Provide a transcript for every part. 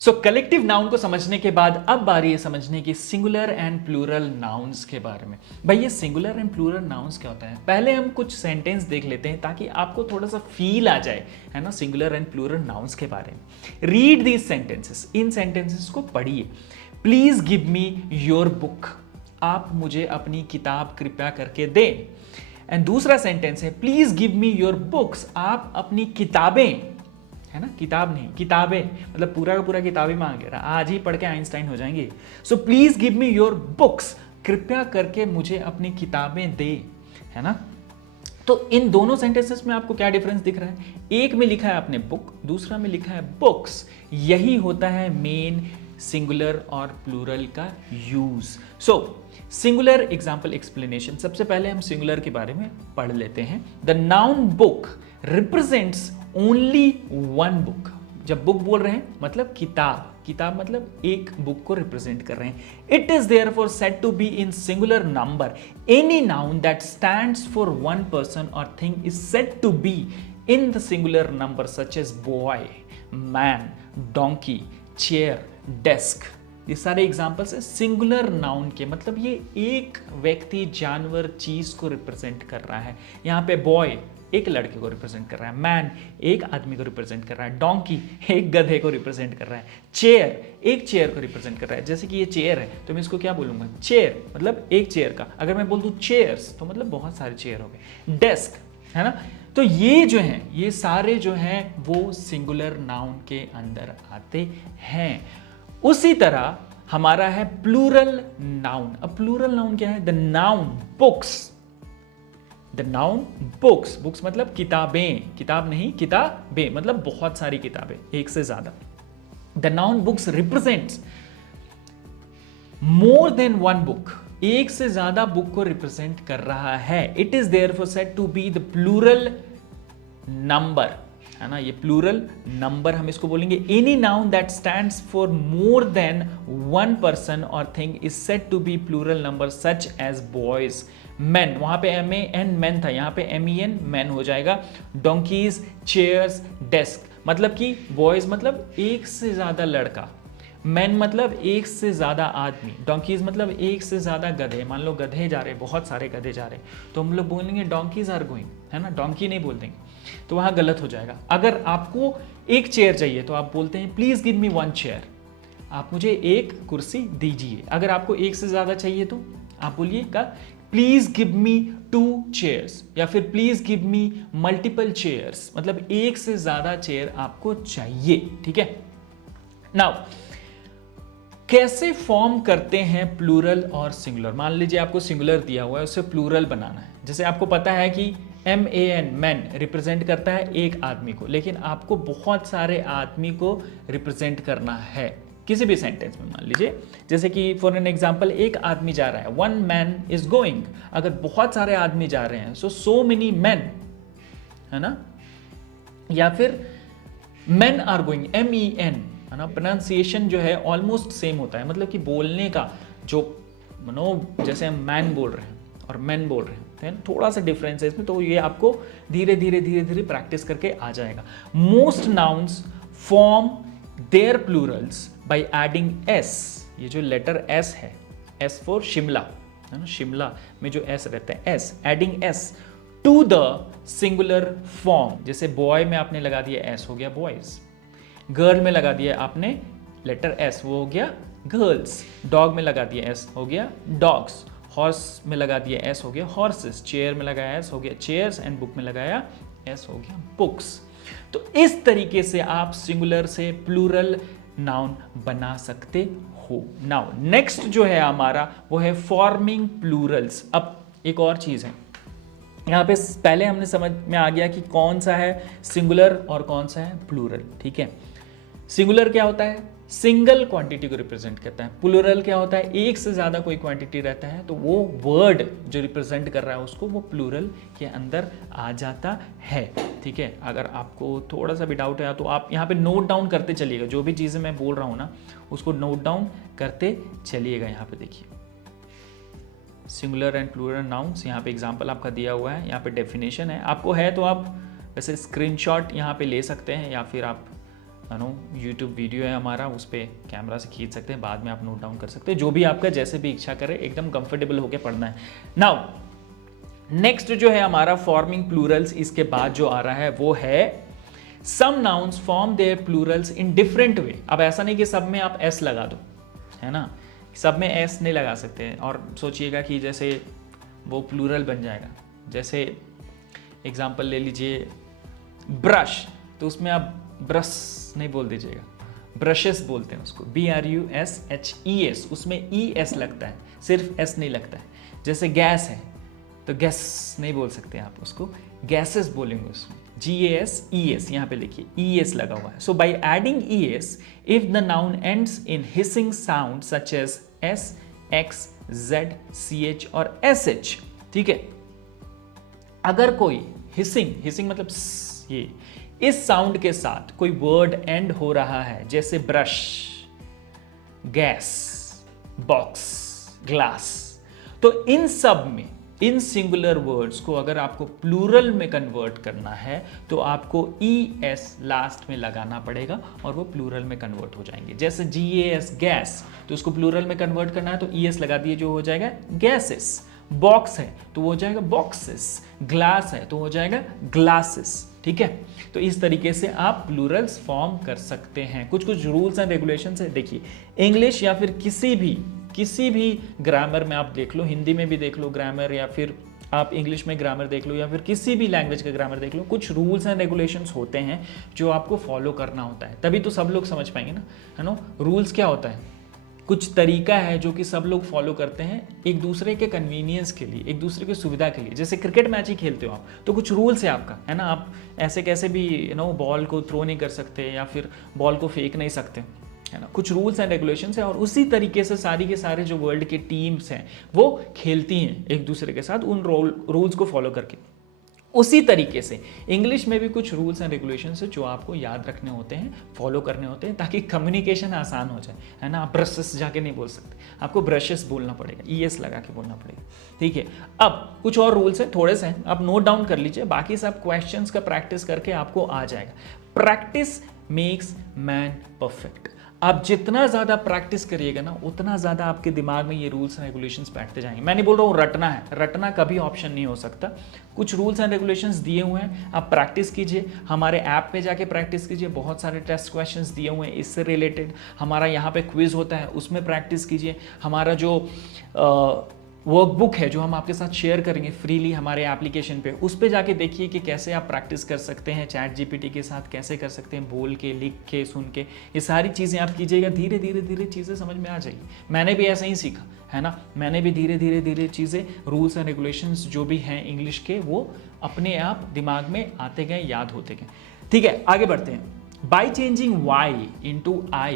सो collective noun को समझने के बाद अब बारी है समझने की सिंगुलर एंड प्लूरल नाउन्स के बारे में। भाई ये सिंगुलर एंड प्लूरल नाउन्स क्या होता है, पहले हम कुछ सेंटेंस देख लेते हैं ताकि आपको थोड़ा सा फील आ जाए, है ना, सिंगुलर एंड प्लूरल नाउन्स के बारे में। Read these sentences, in sentences को पढ़िए। Please give me your book, आप मुझे अपनी किताब कृपया करके दें। एंड दूसरा सेंटेंस है please give me your books, आप अपनी किताबें, है ना, किताब नहीं किताबें, मतलब पूरा का पूरा किताबें मांग रहा, आज ही पढ़ के आइंस्टाइन हो जाएंगे। So please give me your books, कृपया करके मुझे अपनी किताबें दे, है ना। तो इन दोनों सेंटेंसेस में आपको क्या डिफरेंस दिख रहा है, एक में लिखा है आपने बुक, दूसरा में लिखा है बुक्स। यही होता है मेन सिंगुलर और प्लूरल का यूज। सो सिंगुलर एग्जाम्पल एक्सप्लेनेशन, सबसे पहले हम सिंगुलर के बारे में पढ़ लेते हैं। The noun book represents only one book. जब बुक बोल रहे हैं मतलब किताब, किताब मतलब एक बुक को रिप्रेजेंट कर रहे हैं। It is therefore said to be in singular number. Any noun that stands for one person or thing is said to be in the singular number such as boy, man, donkey, chair, desk. ये सारे examples है singular noun के, मतलब ये एक व्यक्ति, जानवर, चीज को रिप्रेजेंट कर रहा है। यहाँ पे बॉय एक लड़के को रिप्रेजेंट कर रहा है, मैन एक आदमी को रिप्रेजेंट कर रहा है, डोंकी एक गधे को रिप्रेजेंट कर रहा है, चेयर एक चेयर को रिप्रेजेंट कर रहा है। जैसे कि ये चेयर है तो मैं इसको क्या बोलूंगा, चेयर मतलब एक चेयर का। अगर मैं बोल दूं चेयर्स तो मतलब बहुत सारे चेयर हो गए। डेस्क, है ना। तो ये जो है, ये सारे जो हैं वो सिंगुलर नाउन के अंदर आते हैं। उसी तरह हमारा है प्लूरल नाउन। अब प्लूरल नाउन क्या है, the noun books, the noun books, books मतलब किताबें, किताब नहीं किताबें मतलब बहुत सारी किताबें, एक से ज्यादा। The noun books represents more than one book, एक से ज्यादा बुक को रिप्रेजेंट कर रहा है। It is therefore said to be the plural number, है ना, ये प्लूरल नंबर हम इसको बोलेंगे। Any noun that stands for more than one person or thing is said to be plural number such as boys, man, वहां पे MAN man था, यहां पे MEN मैन हो जाएगा। डोंकीज, चेयर्स, डेस्क, मतलब कि बॉयज मतलब एक से ज्यादा लड़का, मैन मतलब एक से ज्यादा आदमी, डोंकीज मतलब एक से ज्यादा गधे। मान लो गधे जा रहे, बहुत सारे गधे जा रहे, तो हम लोग बोलेंगे डोंकीज आर गोइंग, है ना, डोंकी नहीं बोल देंगे, तो वहां गलत हो जाएगा। अगर आपको एक चेयर चाहिए तो आप बोलते हैं please give me one chair, आप मुझे एक कुर्सी दीजिए। अगर आपको एक से ज्यादा चाहिए तो आप बोलिए का प्लीज गिव मी 2 चेयर्स, या फिर please give me multiple chairs, मतलब एक से ज्यादा चेयर आपको चाहिए। ठीक है। नाउ कैसे फॉर्म करते हैं प्लूरल और सिंगुलर। मान लीजिए आपको सिंगुलर दिया हुआ है, उसे प्लूरल बनाना है। जैसे आपको पता है कि MAN मैन रिप्रेजेंट करता है एक आदमी को, लेकिन आपको बहुत सारे आदमी को रिप्रेजेंट करना है किसी भी सेंटेंस में। मान लीजिए जैसे कि फॉर एन एग्जांपल एक आदमी जा रहा है, वन मैन इज गोइंग। अगर बहुत सारे आदमी जा रहे हैं सो मेनी मैन, है ना, या फिर मैन आर गोइंग, MEN, है ना। प्रोनाउंसिएशन जो है ऑलमोस्ट सेम होता है, मतलब कि बोलने का जो जैसे हम मैन बोल रहे हैं और मैन बोल रहे हैं, थोड़ा सा डिफरेंस है इसमें, तो ये आपको धीरे धीरे प्रैक्टिस करके आ जाएगा। Most nouns form their plurals by adding S, ये जो लेटर S है, S फॉर शिमला, है ना, शिमला में जो S रहता है S, adding S to the singular form. जैसे बॉय में आपने लगा दिया S, हो गया बॉयज। गर्ल में लगा दिया आपने लेटर S, वो हो गया गर्ल्स। डॉग में लगा दिया S, हो गया डॉग्स। हॉर्स में लगा दिया S, हो गया हॉर्सेस। चेयर में लगाया S, हो गया चेयर्स। एंड बुक में लगाया S, हो गया बुक्स। तो इस तरीके से आप सिंगुलर से प्लूरल नाउन बना सकते हो। नाउ नेक्स्ट जो है हमारा वो है फॉर्मिंग प्लूरल्स। अब एक और चीज है यहाँ पे, पहले हमने समझ में आ गया कि कौन सा है सिंगुलर और कौन सा है प्लूरल। ठीक है। सिंगुलर क्या होता है, सिंगल क्वांटिटी को रिप्रेजेंट करता है। प्लूरल क्या होता है, एक से ज्यादा कोई क्वांटिटी रहता है तो वो वर्ड जो रिप्रेजेंट कर रहा है उसको वो प्लूरल के अंदर आ जाता है। ठीक है। अगर आपको थोड़ा सा भी डाउट है तो आप यहाँ पे नोट डाउन करते चलिएगा, जो भी चीजें मैं बोल रहा हूँ ना उसको नोट डाउन करते चलिएगा। यहाँ पे देखिए सिंगुलर एंड प्लूरल नाउन्स, यहाँ पे एग्जाम्पल आपका दिया हुआ है, यहाँ पे डेफिनेशन है। आपको है तो आप वैसे स्क्रीनशॉट यहाँ पे ले सकते हैं, या फिर आप यूट्यूब वीडियो है हमारा, उस पर कैमरा से खींच सकते हैं, बाद में आप नोट डाउन कर सकते हैं, जो भी आपका जैसे भी इच्छा करे, एकदम कंफर्टेबल होकर पढ़ना है। नाउ नेक्स्ट जो है हमारा फॉर्मिंग प्लूरल्स, इसके बाद जो आ रहा है वो है some nouns form their plurals in different way. अब ऐसा नहीं कि सब में आप एस लगा दो, है ना, सब में एस नहीं लगा सकते और सोचिएगा कि जैसे वो प्लूरल बन जाएगा। जैसे एग्जांपल ले लीजिए ब्रश, तो उसमें आप ब्रश नहीं बोल दीजिएगा, ब्रशेस बोलते हैं उसको, BRUSHES, उसमें ES लगता है, सिर्फ S नहीं लगता है। जैसे गैस है तो गैस नहीं बोल सकते आप उसको, गैसेस बोलेंगे उसमें, GASES, यहाँ पे देखिए ES लगा हुआ है। So by adding ES if the noun ends in hissing sound such as S, X, Z, CH और SH, ठीक है, अगर कोई हिसिंग मतलब ये इस साउंड के साथ कोई वर्ड एंड हो रहा है, जैसे ब्रश, गैस, बॉक्स, ग्लास, तो इन सब में, इन सिंगुलर वर्ड्स को अगर आपको प्लूरल में कन्वर्ट करना है तो आपको ES लास्ट में लगाना पड़ेगा और वो प्लूरल में कन्वर्ट हो जाएंगे। जैसे GAS गैस, तो उसको प्लूरल में कन्वर्ट करना है तो ES लगा दिए, जो हो जाएगा गैसेस। बॉक्स है तो वो हो जाएगा बॉक्सेस, ग्लास है तो हो जाएगा ग्लासेस, ठीक है। तो इस तरीके से आप प्लूरल्स फॉर्म कर सकते हैं। कुछ कुछ रूल्स एंड रेगुलेशंस है। देखिए इंग्लिश या फिर किसी भी ग्रामर में आप देख लो, हिंदी में भी देख लो ग्रामर, या फिर आप इंग्लिश में ग्रामर देख लो, या फिर किसी भी लैंग्वेज का ग्रामर देख लो, कुछ रूल्स एंड रेगुलेशंस होते हैं जो आपको फॉलो करना होता है, तभी तो सब लोग समझ पाएंगे ना, है ना। रूल्स क्या होता है, कुछ तरीका है जो कि सब लोग फॉलो करते हैं एक दूसरे के कन्वीनियंस के लिए, एक दूसरे की सुविधा के लिए। जैसे क्रिकेट मैच ही खेलते हो आप, तो कुछ रूल्स है आपका, है ना, आप ऐसे कैसे भी बॉल को थ्रो नहीं कर सकते या फिर बॉल को फेंक नहीं सकते, है ना, कुछ रूल्स एंड रेगुलेशंस है। और उसी तरीके से सारी के सारे जो वर्ल्ड के टीम्स हैं वो खेलती हैं एक दूसरे के साथ उन रूल्स को फॉलो करके। उसी तरीके से इंग्लिश में भी कुछ रूल्स एंड रेगुलेशंस है जो आपको याद रखने होते हैं, फॉलो करने होते हैं, ताकि कम्युनिकेशन आसान हो जाए, है ना। आप ब्रशेस जाके नहीं बोल सकते, आपको ब्रशेस बोलना पड़ेगा, ES लगा के बोलना पड़ेगा, ठीक है। अब कुछ और रूल्स हैं, थोड़े से हैं, आप नोट डाउन कर लीजिए, बाकी सब क्वेश्चंस का प्रैक्टिस करके आपको आ जाएगा। Practice makes man perfect. आप जितना ज़्यादा प्रैक्टिस करिएगा ना, उतना ज़्यादा आपके दिमाग में ये रूल्स एंड रेगुलेशंस बैठते जाएंगे। मैं नहीं बोल रहा हूँ रटना है, रटना कभी ऑप्शन नहीं हो सकता। कुछ रूल्स एंड रेगुलेशंस दिए हुए हैं, आप प्रैक्टिस कीजिए, हमारे ऐप पे जाके प्रैक्टिस कीजिए, बहुत सारे टेस्ट क्वेश्चंस दिए हुए हैं इससे रिलेटेड। हमारा यहाँ पे क्विज होता है, उसमें प्रैक्टिस कीजिए। हमारा जो वर्कबुक है जो हम आपके साथ शेयर करेंगे फ्रीली हमारे एप्लीकेशन पे, उस पे जाके देखिए कि कैसे आप प्रैक्टिस कर सकते हैं चैट GPT के साथ, कैसे कर सकते हैं बोल के, लिख के, सुन के। ये सारी चीज़ें आप कीजिएगा, धीरे धीरे चीज़ें समझ में आ जाएगी। मैंने भी ऐसा ही सीखा, है ना, मैंने भी धीरे धीरे चीज़ें, रूल्स एंड रेगुलेशंस जो भी हैं इंग्लिश के, वो अपने आप दिमाग में आते गए, याद होते गए, ठीक है। आगे बढ़ते हैं। By changing Y into I,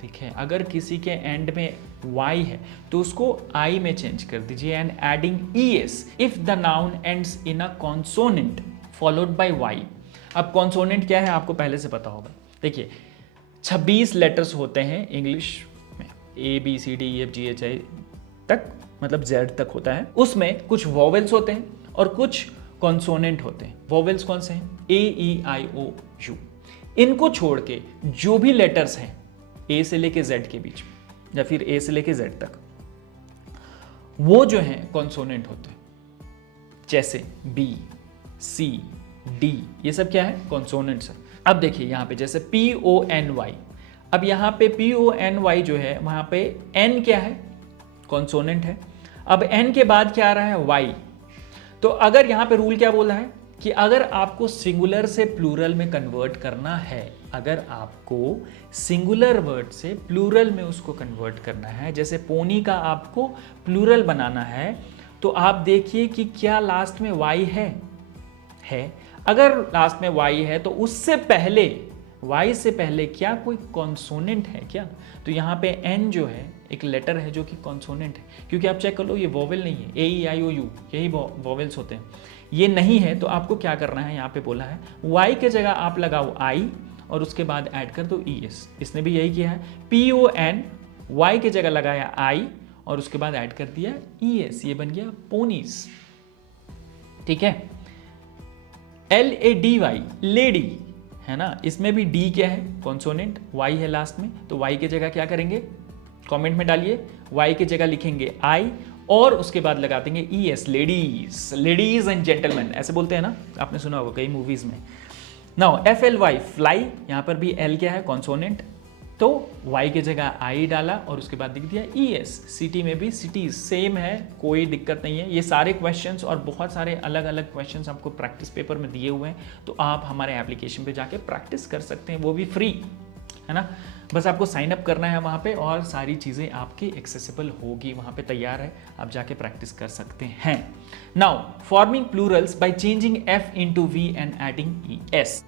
ठीक है, अगर किसी के एंड में Y है तो उसको I में चेंज कर दीजिए। And adding ES if the noun ends in a consonant followed by Y। अब कॉन्सोनेंट क्या है आपको पहले से पता होगा। देखिए 26 लेटर्स होते हैं इंग्लिश में, ABCDEFGHI तक, मतलब Z तक होता है। उसमें कुछ वॉवेल्स होते हैं और कुछ कॉन्सोनेंट होते हैं। वॉवेल्स कौन से हैं? AEIOU। इनको छोड़ के जो भी लेटर्स हैं A से लेके Z के बीच में, या फिर A से लेके Z तक, वो जो हैं कॉन्सोनेंट होते हैं। जैसे B, C, D, ये सब क्या है? कॉन्सोनेंट्स है। अब देखिए यहाँ पे जैसे PONY, अब यहाँ पे PONY जो है वहां पे N क्या है? कॉन्सोनेंट है। अब N के बाद क्या आ रहा है? Y। तो अगर यहाँ पे रूल क्या बोल रहा है कि अगर आपको सिंगुलर से प्लूरल में कन्वर्ट करना है, अगर आपको सिंगुलर वर्ड से प्लूरल में उसको कन्वर्ट करना है, जैसे पोनी का आपको प्लूरल बनाना है, तो आप देखिए कि क्या लास्ट में Y है। अगर लास्ट में Y है तो उससे पहले, Y से पहले क्या कोई कॉन्सोनेंट है क्या? तो यहाँ पे N जो है एक लेटर है जो कि कॉन्सोनेंट है, क्योंकि आप चेक कर लो ये वोवेल नहीं है। AEIOU यही वोवेल्स होते हैं, ये नहीं है। तो आपको क्या करना है, यहाँ पे बोला है Y के जगह आप लगाओ I और उसके बाद ऐड कर दो ES। इसने भी यही किया है। PONY के जगह लगाया I और उसके बाद ऐड कर दिया ES, ये बन गया पोनीज, ठीक है। LADY लेडी, है ना। इसमें भी डी क्या है, कॉन्सोनेंट, वाई है लास्ट में, तो वाई की जगह क्या करेंगे, कमेंट में डालिए, वाई की जगह लिखेंगे आई और उसके बाद लगा देंगे E S, ladies, ladies and gentleman ऐसे बोलते हैं ना, आपने सुना होगा कई मूवीज में। Now F L Y, fly, यहां पर भी एल क्या है, कॉन्सोनेंट, तो y की जगह आई डाला और उसके बाद लिख दिया ई एस। सिटी में भी सिटीज सेम है, कोई दिक्कत नहीं है। ये सारे क्वेश्चंस और बहुत सारे अलग अलग क्वेश्चंस आपको प्रैक्टिस पेपर में दिए हुए हैं, तो आप हमारे एप्लीकेशन पे जाके प्रैक्टिस कर सकते हैं, वो भी फ्री, है ना। बस आपको साइन अप करना है वहाँ पे और सारी चीज़ें आपकी एक्सेसिबल होगी, वहाँ पे तैयार है, आप जाके प्रैक्टिस कर सकते हैं। Now forming plurals by changing F into V and adding E S.